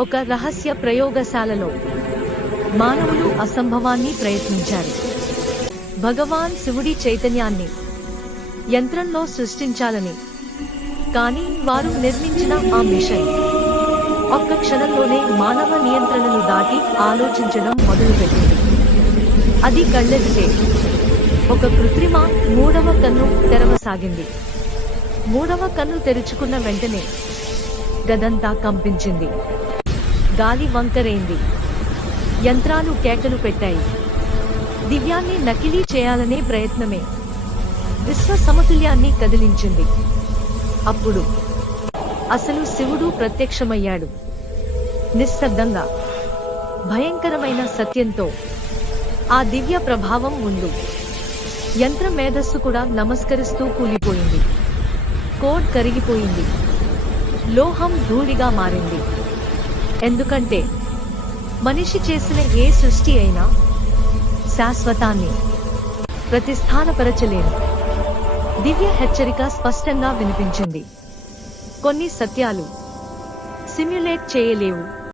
ఒక రహస్య ప్రయోగశాలలో మానవులు అసంభవాన్ని ప్రయత్నించారు. భగవాన్ శివుడి చైతన్యాన్ని యంత్రంలో సృష్టించాలని కానీ వారు నిర్మించిన ఆ మిషన్ ఒక్క క్షణంలోనే మానవ నియంత్రణను దాటి ఆలోచించడం మొదలుపెట్టింది. అది కళ్ళెదితే ఒక కృత్రిమ మూడవ కన్ను తెరవసాగింది. మూడవ కన్ను తెరుచుకున్న వెంటనే గదంతా కంపించింది. గాలి వంకరైంది. యంత్రాలు కేకలు పెట్టాయి. దివ్యాన్ని నకిలీ చేయాలనే ప్రయత్నమే. విశ్వ సమతుల్యాన్ని కదిలించింది. అప్పుడు అసలు శివుడు ప్రత్యక్షమయ్యాడు. నిశ్శబ్దంగా భయంకరమైన సత్యంతో ఆ దివ్య ప్రభావం ముందు యంత్ర మేధస్సు కూడా నమస్కరిస్తూ కూలిపోయింది. కోడ్ కరిగిపోయింది. లోహం ధూళిగా మారింది. ఎందుకంటే మనిషి చేసిన ఏ సృష్టి అయినా శాశ్వతాన్ని ప్రతిస్థానపరచలేను దివ్య హెచ్చరిక స్పష్టంగా వినిపించింది. కొన్ని సత్యాలు సిమ్యులేట్ చేయలేవు.